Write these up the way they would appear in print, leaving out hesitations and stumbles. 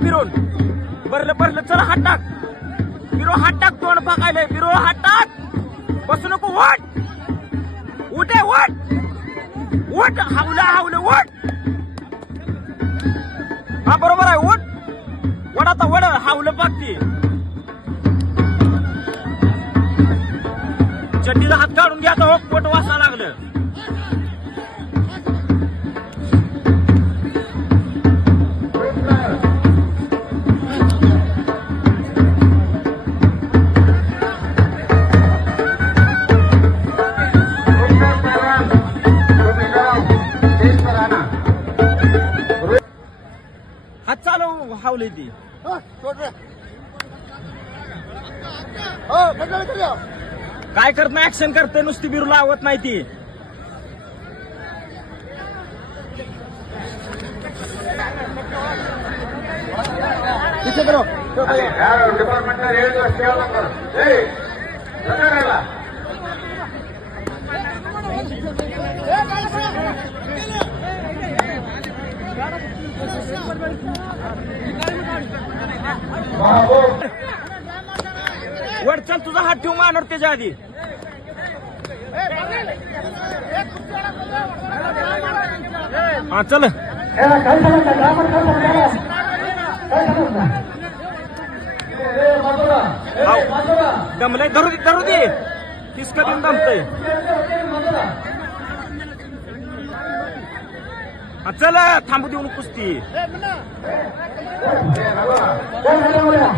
फिरून भरलं भरलं चल हात टाक बिरो हात टाक तोंड पाकायलंय बिरो हात टाक बसू नको वट उठे वट वट हावलं हावलं वट हा बरोबर आहे वट वडाचा वड हावलं पाकते चड्डीचा हात काढून घ्या तर पोट वासा लागलं हात चालू हावले ती काय करत नाही ऍक्शन करते नुसती बिरू लावत नाही ती वर चल तुझा हात ठेवू मानवर त्याच्या आधी हा चल दमलंय धरू दे तीस कधी दमतय हा चल थांबू देऊ नको कुस्ती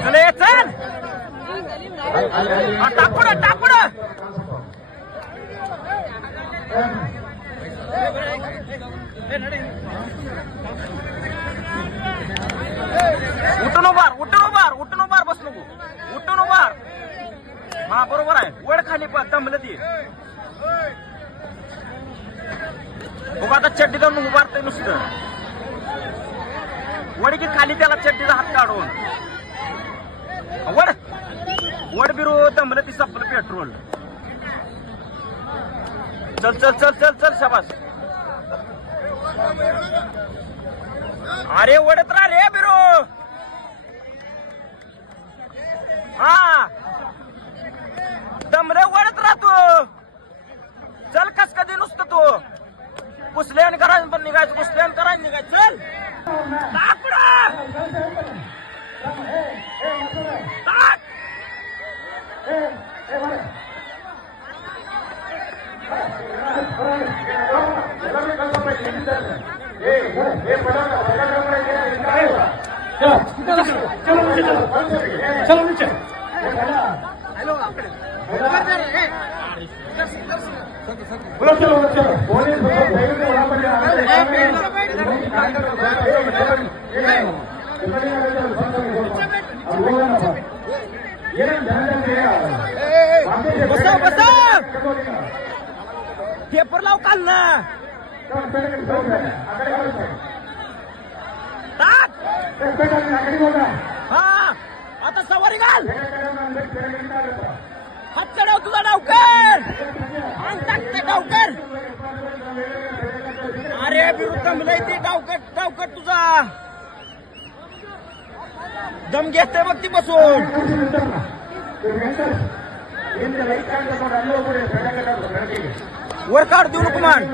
चल ये चल हा टाकूड उठून उभार बस नको उठून उभार हा बरोबर आहे वड खाली दमलं ती उभा आता चड्डी धरून उभारतय नुसतं वड की खाली त्याला चड्डीचा हात काढून वड बिरू दमलं ती संपलं पेट्रोल चल चल चल चल चल शाबास अरे वडत राह रे बिरू हा दमलं वडत राहतो चल कस कधी नुसतं तू पुसल्यान करायचं पण निघायचं पुसल्यान करायचं निघायचं चल टाक चलो नीचे चलो पेपर लाव काल ना हा आता सवारी घाल हात चढव तुझा डावकर डावकर अरे विरुद्ध मुलं ते डावकर तुझा दम घेते बघ ती बसून वर काढ देऊ नको मान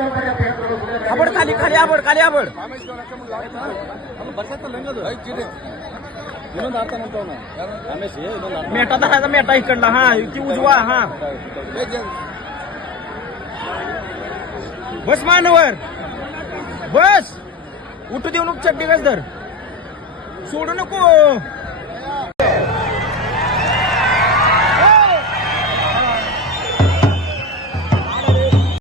आबड खाली आबड मेटा धरायचा मेटा इकडला हा ती उजवा हा बस मानवर बस उठू देऊ नको चड्डी गजदर सोडू नको